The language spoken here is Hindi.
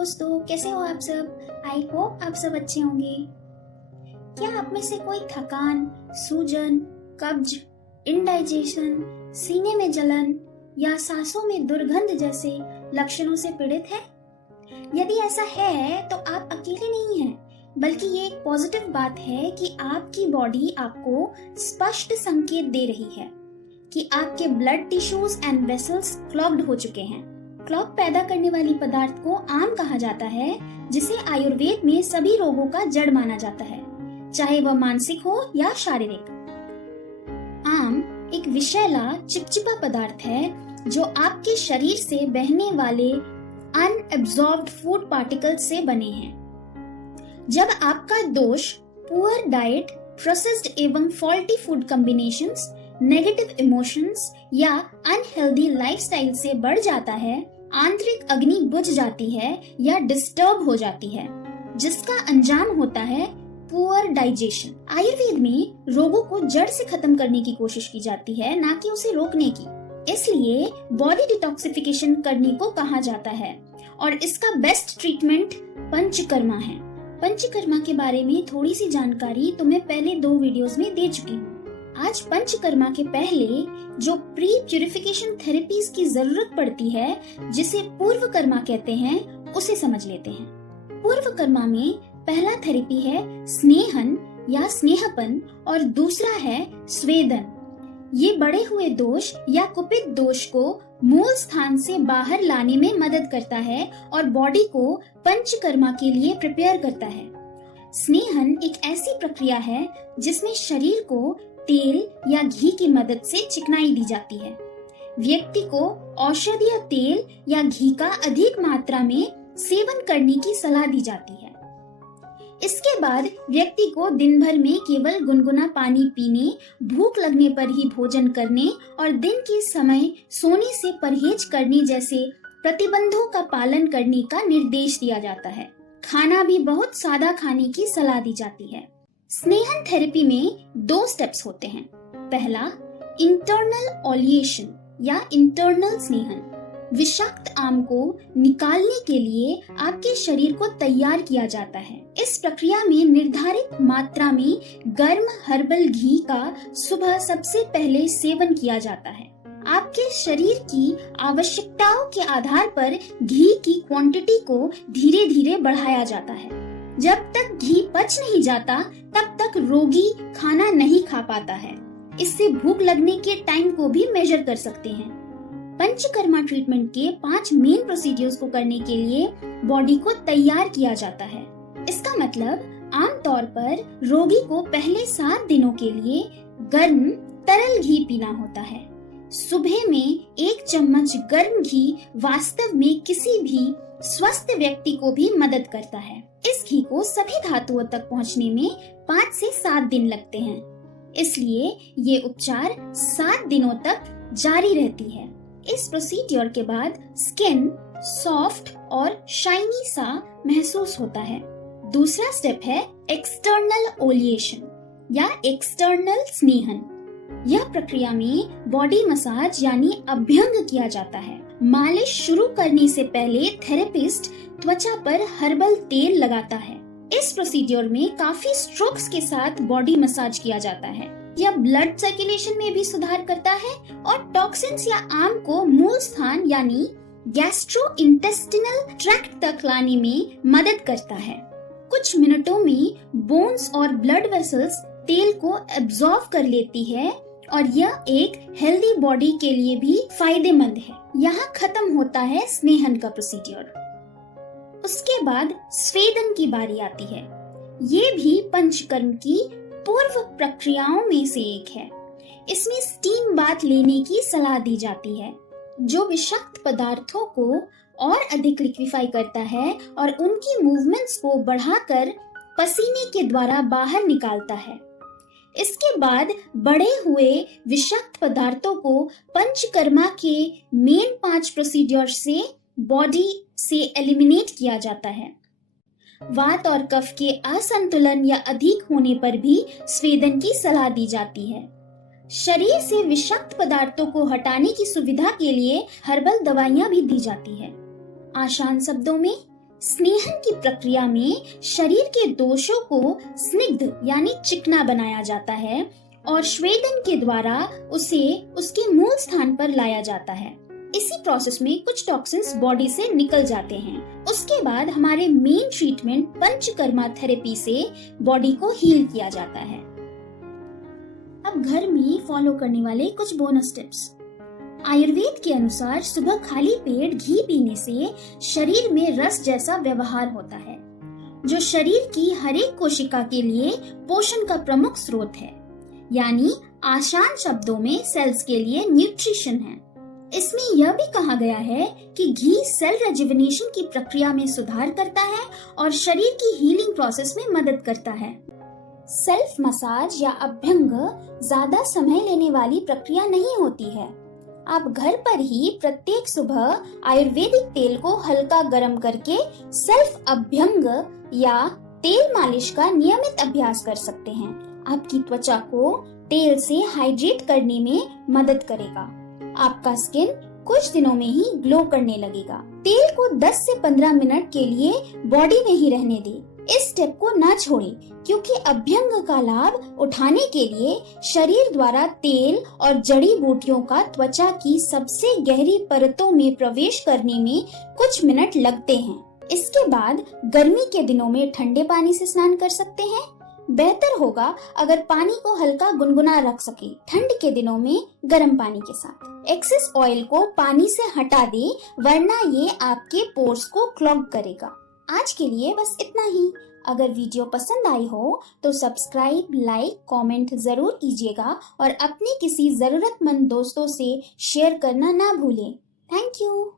दोस्तों, कैसे हो आप सब। आई होप आप सब अच्छे होंगे। क्या आप में से कोई थकान, सूजन, कब्ज, इंडाइजेशन, सीने में जलन या सांसों में दुर्गंध जैसे लक्षणों से पीड़ित है? यदि ऐसा है तो आप अकेले नहीं हैं, बल्कि ये एक पॉजिटिव बात है कि आपकी बॉडी आपको स्पष्ट संकेत दे रही है कि आपके blood tissues and vessels clogged हो चुके हैं। क्लॉग पैदा करने वाली पदार्थ को आम कहा जाता है, जिसे आयुर्वेद में सभी रोगों का जड़ माना जाता है, चाहे वह मानसिक हो या शारीरिक। आम एक विषैला चिपचिपा पदार्थ है जो आपके शरीर से बहने वाले अनएब्जॉर्ब्ड फूड पार्टिकल्स से बने हैं। जब आपका दोष पुअर डाइट, प्रोसेस्ड एवं faulty food combinations, negative emotions या अनहेल्दी लाइफस्टाइल से बढ़ जाता है, आंतरिक अग्नि बुझ जाती है या डिस्टर्ब हो जाती है, जिसका अंजाम होता है पुअर डाइजेशन। आयुर्वेद में रोगों को जड़ से खत्म करने की कोशिश की जाती है, ना कि उसे रोकने की। इसलिए बॉडी डिटॉक्सिफिकेशन करने को कहा जाता है और इसका बेस्ट ट्रीटमेंट पंचकर्मा है। पंचकर्मा के बारे में थोड़ी सी जानकारी तो मैं पहले 2 वीडियोस में दे चुकी हूँ। आज पंचकर्मा के पहले जो प्री प्यूरिफिकेशन थेरेपीज की जरूरत पड़ती है, जिसे पूर्व कर्मा कहते हैं, उसे समझ लेते हैं। पूर्व कर्मा में पहला थेरेपी है स्नेहन या स्नेहपन और दूसरा है स्वेदन। ये बढ़े हुए दोष या कुपित दोष को मूल स्थान से बाहर लाने में मदद करता है और बॉडी को पंचकर्मा के लिए प्रिपेयर करता है। स्नेहन एक ऐसी प्रक्रिया है जिसमें शरीर को तेल या घी की मदद से चिकनाई दी जाती है। व्यक्ति को औषधीय तेल या घी का अधिक मात्रा में सेवन करने की सलाह दी जाती है। इसके बाद व्यक्ति को दिन भर में केवल गुनगुना पानी पीने, भूख लगने पर ही भोजन करने और दिन के समय सोने से परहेज करने जैसे प्रतिबंधों का पालन करने का निर्देश दिया जाता है। खाना भी बहुत सादा खाने की सलाह दी जाती है। स्नेहन थेरेपी में 2 स्टेप्स होते हैं। पहला, इंटरनल ऑलिएशन या इंटरनल स्नेहन। विषाक्त आम को निकालने के लिए आपके शरीर को तैयार किया जाता है। इस प्रक्रिया में निर्धारित मात्रा में गर्म हर्बल घी का सुबह सबसे पहले सेवन किया जाता है। आपके शरीर की आवश्यकताओं के आधार पर घी की क्वांटिटी को धीरे धीरे बढ़ाया जाता है। जब तक घी पच नहीं जाता, तब तक रोगी खाना नहीं खा पाता है। इससे भूख लगने के टाइम को भी मेजर कर सकते हैं। पंचकर्मा ट्रीटमेंट के 5 मेन प्रोसीड्यूर्स को करने के लिए बॉडी को तैयार किया जाता है। इसका मतलब आमतौर पर रोगी को पहले 7 दिनों के लिए गर्म तरल घी पीना होता है। सुबह में 1 चम्मच गर्म घी वास्तव में किसी भी स्वस्थ व्यक्ति को भी मदद करता है। इस घी को सभी धातुओं तक पहुंचने में 5 से 7 दिन लगते हैं। इसलिए ये उपचार 7 दिनों तक जारी रहती है। इस प्रोसीड्योर के बाद स्किन सॉफ्ट और शाइनी सा महसूस होता है। दूसरा स्टेप है एक्सटर्नल ओलिएशन या एक्सटर्नल स्नेहन। यह प्रक्रिया में बॉडी मसाज यानी अभ्यंग किया जाता है। मालिश शुरू करने से पहले थेरेपिस्ट त्वचा पर हर्बल तेल लगाता है। इस प्रोसीड्योर में काफी स्ट्रोक्स के साथ बॉडी मसाज किया जाता है। यह ब्लड सर्कुलेशन में भी सुधार करता है और टॉक्सिन्स या आम को मूल स्थान यानी गैस्ट्रोइंटेस्टिनल ट्रैक्ट तक लाने में मदद करता है। कुछ मिनटों में बोन्स और ब्लड वेसल्स तेल को एब्जॉर्ब कर लेती है और यह एक हेल्दी बॉडी के लिए भी फायदेमंद है। यहाँ खत्म होता है स्नेहन का प्रोसीड्योर। उसके बाद स्वेदन की बारी आती है। ये भी पंचकर्म की पूर्व प्रक्रियाओं में से एक है। इसमें स्टीम बाथ लेने की सलाह दी जाती है, जो विषाक्त पदार्थों को और अधिक लिक्विफाई करता है और उनकी मूवमेंट्स को बढ़ाकर पसीने के द्वारा बाहर निकालता है। इसके बाद बढ़े हुए विषाक्त पदार्थों को पंचकर्मा के मेन 5 प्रोसीड्योर से बॉडी से एलिमिनेट किया जाता है। वात और कफ के असंतुलन या अधिक होने पर भी स्वेदन की सलाह दी जाती है। शरीर से विषाक्त पदार्थों को हटाने की सुविधा के लिए हर्बल दवाइयां भी दी जाती है। आसान शब्दों में स्नेहन की प्रक्रिया में शरीर के दोषों को स्निग्ध यानी चिकना बनाया जाता है और स्वेदन के द्वारा उसे उसके मूल स्थान पर लाया जाता है। इसी प्रोसेस में कुछ टॉक्सिन्स बॉडी से निकल जाते हैं। उसके बाद हमारे मेन ट्रीटमेंट पंचकर्मा थेरेपी से बॉडी को हील किया जाता है। अब घर में फॉलो करने वाले कुछ बोनस टिप्स। आयुर्वेद के अनुसार सुबह खाली पेट घी पीने से शरीर में रस जैसा व्यवहार होता है, जो शरीर की हर एक कोशिका के लिए पोषण का प्रमुख स्रोत है, यानी आसान शब्दों में सेल्स के लिए न्यूट्रिशन है। इसमें यह भी कहा गया है कि घी सेल रेजुविनेशन की प्रक्रिया में सुधार करता है और शरीर की हीलिंग प्रोसेस में मदद करता है। सेल्फ मसाज या अभ्यंग ज्यादा समय लेने वाली प्रक्रिया नहीं होती है। आप घर पर ही प्रत्येक सुबह आयुर्वेदिक तेल को हल्का गर्म करके सेल्फ अभ्यंग या तेल मालिश का नियमित अभ्यास कर सकते हैं। आपकी त्वचा को तेल से हाइड्रेट करने में मदद करेगा। आपका स्किन कुछ दिनों में ही ग्लो करने लगेगा। तेल को 10 से 15 मिनट के लिए बॉडी में ही रहने दें। इस स्टेप को ना छोड़ें, क्योंकि अभ्यंग का लाभ उठाने के लिए शरीर द्वारा तेल और जड़ी बूटियों का त्वचा की सबसे गहरी परतों में प्रवेश करने में कुछ मिनट लगते हैं। इसके बाद गर्मी के दिनों में ठंडे पानी से स्नान कर सकते हैं। बेहतर होगा अगर पानी को हल्का गुनगुना रख सके, ठंड के दिनों में गर्म पानी के साथ। एक्सेस ऑयल को पानी से हटा दे, वरना ये आपके पोर्स को क्लॉग करेगा। आज के लिए बस इतना ही। अगर वीडियो पसंद आई हो तो सब्सक्राइब, लाइक, कमेंट जरूर कीजिएगा और अपने किसी जरूरतमंद दोस्तों से शेयर करना ना भूलें। Thank you.